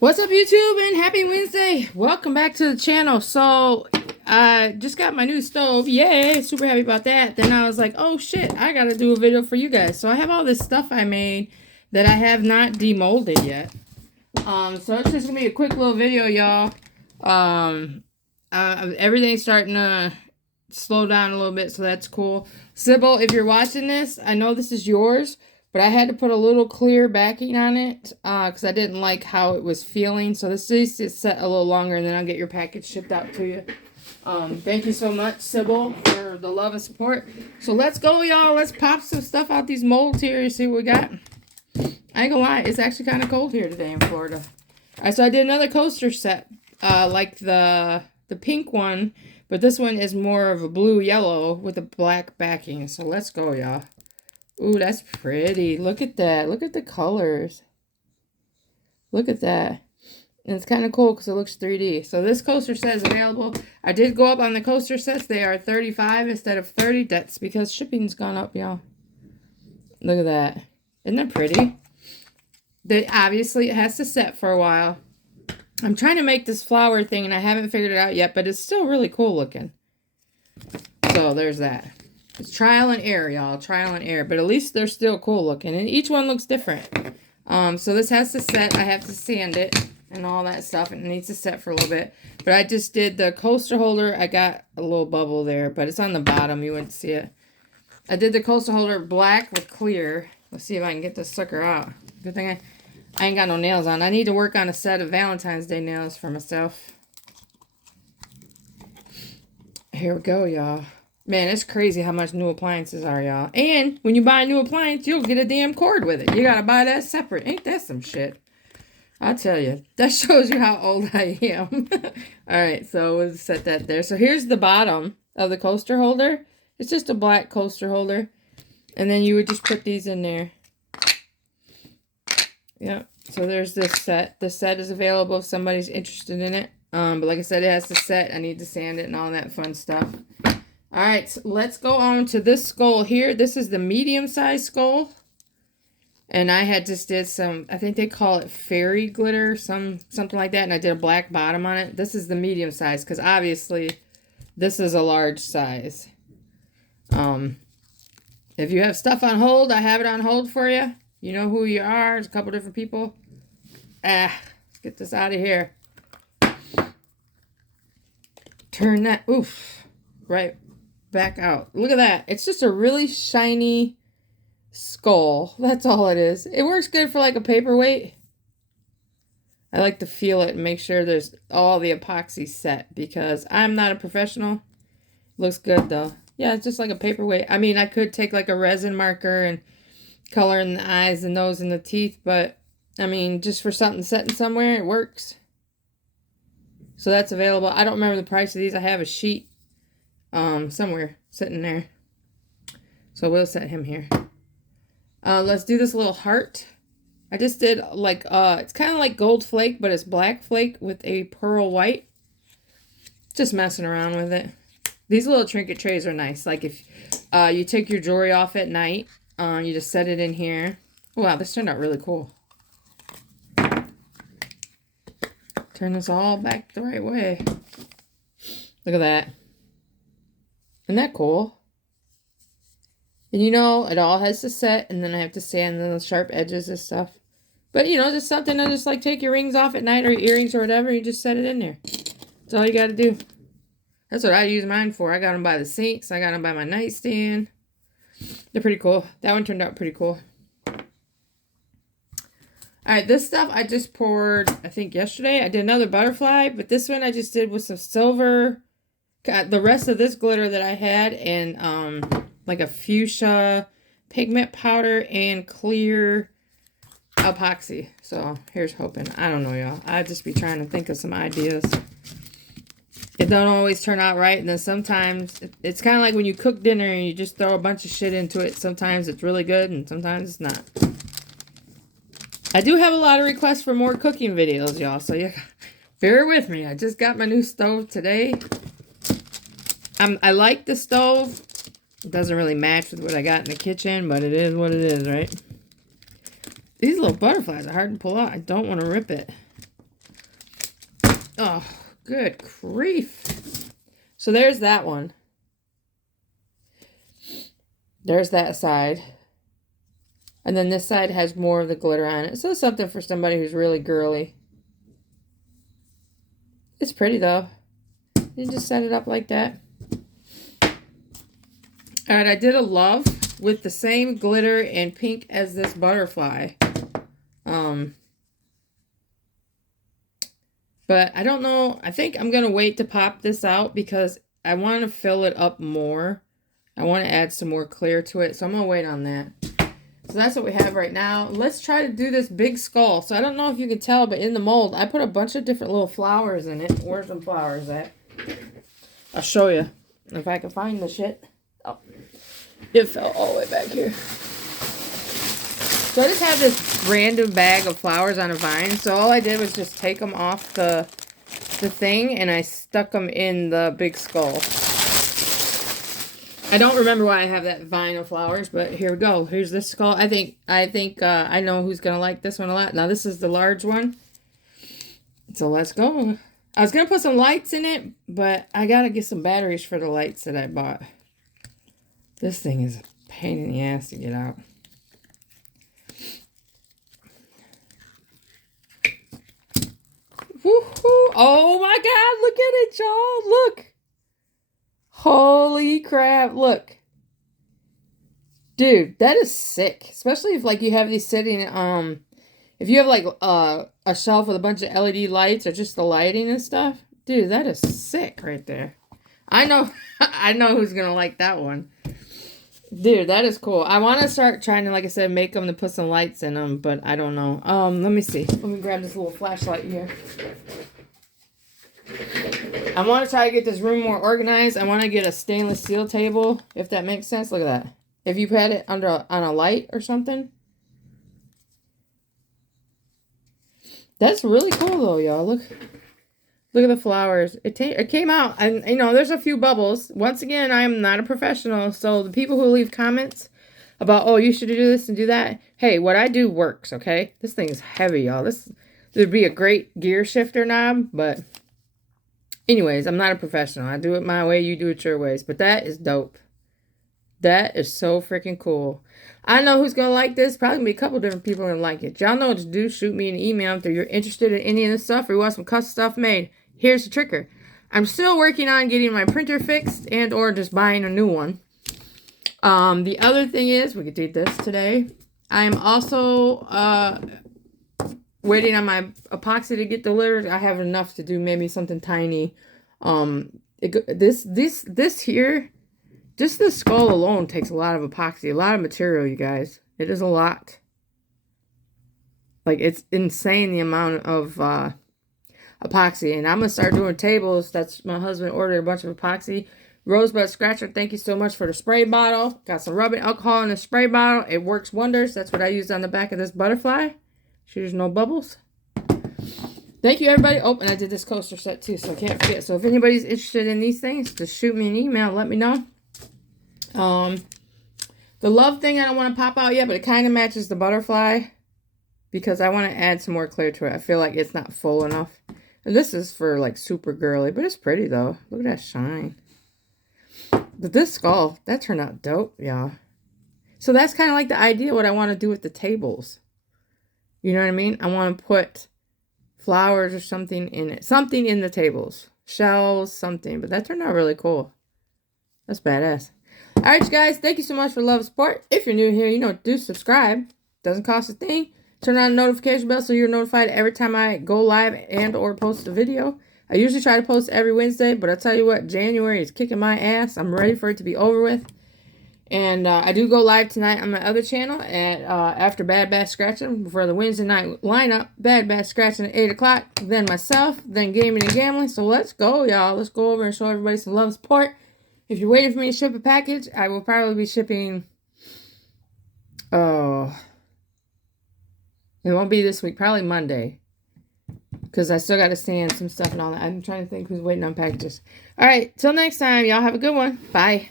What's up, YouTube, and happy Wednesday. Welcome back to the channel. So I just got my new stove. Yay, super happy about that. Then I was like, oh shit, I gotta do a video for you guys. So I have all this stuff I made that I have not demolded yet. So it's just gonna be a quick little video, y'all. Everything's starting to slow down a little bit, so that's cool. Sybil, if you're watching this, I know this is yours, but I had to put a little clear backing on it because I didn't like how it was feeling. So this needs to set a little longer, and then I'll get your package shipped out to you. Thank you so much, Sybil, for the love and support. So let's go, y'all. Let's pop some stuff out these molds here and see what we got. I ain't gonna lie, it's actually kind of cold here today in Florida. Alright, so I did another coaster set, like the pink one, but this one is more of a blue-yellow with a black backing. So let's go, y'all. Ooh, that's pretty. Look at that. Look at the colors. Look at that. And it's kind of cool because it looks 3D. So this coaster set is available. I did go up on the coaster sets. They are $35 instead of $30. That's because shipping's gone up, y'all. Look at that. Isn't that pretty? Obviously, it has to set for a while. I'm trying to make this flower thing, and I haven't figured it out yet, but it's still really cool looking. So there's that. It's trial and error, y'all. Trial and error. But at least they're still cool looking. And each one looks different. So this has to set. I have to sand it and all that stuff. And it needs to set for a little bit. But I just did the coaster holder. I got a little bubble there. But it's on the bottom. You wouldn't see it. I did the coaster holder black with clear. Let's see if I can get this sucker out. Good thing I ain't got no nails on. I need to work on a set of Valentine's Day nails for myself. Here we go, y'all. Man, it's crazy how much new appliances are, y'all. And when you buy a new appliance, you'll get a damn cord with it. You gotta buy that separate. Ain't that some shit? I'll tell you. That shows you how old I am. Alright, so we'll set that there. So here's the bottom of the coaster holder. It's just a black coaster holder. And then you would just put these in there. Yep. So there's this set. The set is available if somebody's interested in it. But like I said, it has to set. I need to sand it and all that fun stuff. Alright, so let's go on to this skull here. This is the medium-sized skull. And I had just did some, I think they call it fairy glitter, something like that. And I did a black bottom on it. This is the medium size because obviously this is a large size. If you have stuff on hold, I have it on hold for you. You know who you are. There's a couple different people. Let's get this out of here. Turn that, right back out. Look at that. It's just a really shiny skull. That's all it is. It works good for like a paperweight. I like to feel it and make sure there's all the epoxy set because I'm not a professional. Looks good though. Yeah, it's just like a paperweight. I mean, I could take like a resin marker and color in the eyes, the nose, and the teeth, but I mean, just for something setting somewhere, it works. So that's available. I don't remember the price of these. I have a sheet somewhere sitting there. So we'll set him here. Let's do this little heart. I just did like, it's kind of like gold flake, but it's black flake with a pearl white. Just messing around with it. These little trinket trays are nice. Like if you take your jewelry off at night, you just set it in here. Wow, this turned out really cool. Turn this all back the right way. Look at that. Isn't that cool? And you know, it all has to set, and then I have to sand the sharp edges and stuff. But you know, just something to just like take your rings off at night or your earrings or whatever, you just set it in there. That's all you got to do. That's what I use mine for. I got them by the sinks. I got them by my nightstand. They're pretty cool. That one turned out pretty cool. Alright, this stuff I just poured, I think yesterday. I did another butterfly, but this one I just did with some silver. Got the rest of this glitter that I had and like a fuchsia pigment powder and clear epoxy. So here's hoping. I don't know, y'all. I just be trying to think of some ideas. It don't always turn out right, and then sometimes it's kind of like when you cook dinner and you just throw a bunch of shit into it. Sometimes it's really good and sometimes it's not. I do have a lot of requests for more cooking videos, y'all, so yeah, bear with me. I just got my new stove today. I like the stove. It doesn't really match with what I got in the kitchen, but it is what it is, right? These little butterflies are hard to pull out. I don't want to rip it. Oh, good grief. So there's that one. There's that side. And then this side has more of the glitter on it. So it's something for somebody who's really girly. It's pretty though. You just set it up like that. Alright, I did a love with the same glitter and pink as this butterfly. But I don't know. I think I'm going to wait to pop this out because I want to fill it up more. I want to add some more clear to it. So I'm going to wait on that. So that's what we have right now. Let's try to do this big skull. So I don't know if you can tell, but in the mold, I put a bunch of different little flowers in it. Where's some flowers at? I'll show you if I can find the shit. Oh, it fell all the way back here. So I just have this random bag of flowers on a vine. So all I did was just take them off the thing and I stuck them in the big skull. I don't remember why I have that vine of flowers, but here we go. Here's the skull. I think I know who's gonna like this one a lot. Now this is the large one. So let's go. I was gonna put some lights in it, but I gotta get some batteries for the lights that I bought. This thing is a pain in the ass to get out. Woohoo! Oh my God! Look at it, y'all! Look! Holy crap! Look, dude, that is sick. Especially if like you have these sitting. If you have like a shelf with a bunch of LED lights or just the lighting and stuff, dude, that is sick right there. I know, I know who's gonna like that one. Dude, that is cool. I want to start trying to, like I said, make them to put some lights in them, but I don't know. Let me see. Let me grab this little flashlight here. I want to try to get this room more organized. I want to get a stainless steel table, if that makes sense. Look at that. If you've had it on a light or something. That's really cool, though, y'all. Look at the flowers. It came out, and you know, there's a few bubbles. Once again, I am not a professional, so the people who leave comments about, oh, you should do this and do that. Hey, what I do works, okay? This thing is heavy, y'all. This would be a great gear shifter knob, but anyways, I'm not a professional. I do it my way, you do it your ways. But that is dope. That is so freaking cool. I know who's going to like this. Probably be a couple different people going to like it. Y'all know what to do. Shoot me an email if you're interested in any of this stuff or you want some custom stuff made. Here's the tricker. I'm still working on getting my printer fixed and or just buying a new one. The other thing is, we could do this today. I'm also waiting on my epoxy to get delivered. I have enough to do maybe something tiny. This here, just the skull alone takes a lot of epoxy, a lot of material, you guys. It is a lot. Like, it's insane the amount of epoxy. And I'm going to start doing tables. That's my husband ordered a bunch of epoxy. Rosebud Scratcher, thank you so much for the spray bottle. Got some rubbing alcohol in the spray bottle. It works wonders. That's what I used on the back of this butterfly. There's no bubbles. Thank you, everybody. Oh, and I did this coaster set too, so I can't forget. So if anybody's interested in these things, just shoot me an email. Let me know. The love thing I don't want to pop out yet, but it kind of matches the butterfly because I want to add some more clear to it. I feel like it's not full enough. And this is for like super girly, but it's pretty though. Look at that shine. But this skull, that turned out dope, y'all. So that's kind of like the idea what I want to do with the tables. You know what I mean? I want to put flowers or something in it. Something in the tables. Shells, something. But that turned out really cool. That's badass. Alright, you guys. Thank you so much for love and support. If you're new here, you know, do subscribe. Doesn't cost a thing. Turn on the notification bell so you're notified every time I go live and or post a video. I usually try to post every Wednesday, but I'll tell you what, January is kicking my ass. I'm ready for it to be over with. And I do go live tonight on my other channel at after Bad Bass Scratching for the Wednesday night lineup. Bad Bass Scratching at 8 o'clock. Then myself. Then Gaming and Gambling. So let's go, y'all. Let's go over and show everybody some love and support. If you're waiting for me to ship a package, I will probably be shipping... Oh... It won't be this week. Probably Monday. Because I still got to sand some stuff and all that. I'm trying to think who's waiting on packages. Alright. Till next time. Y'all have a good one. Bye.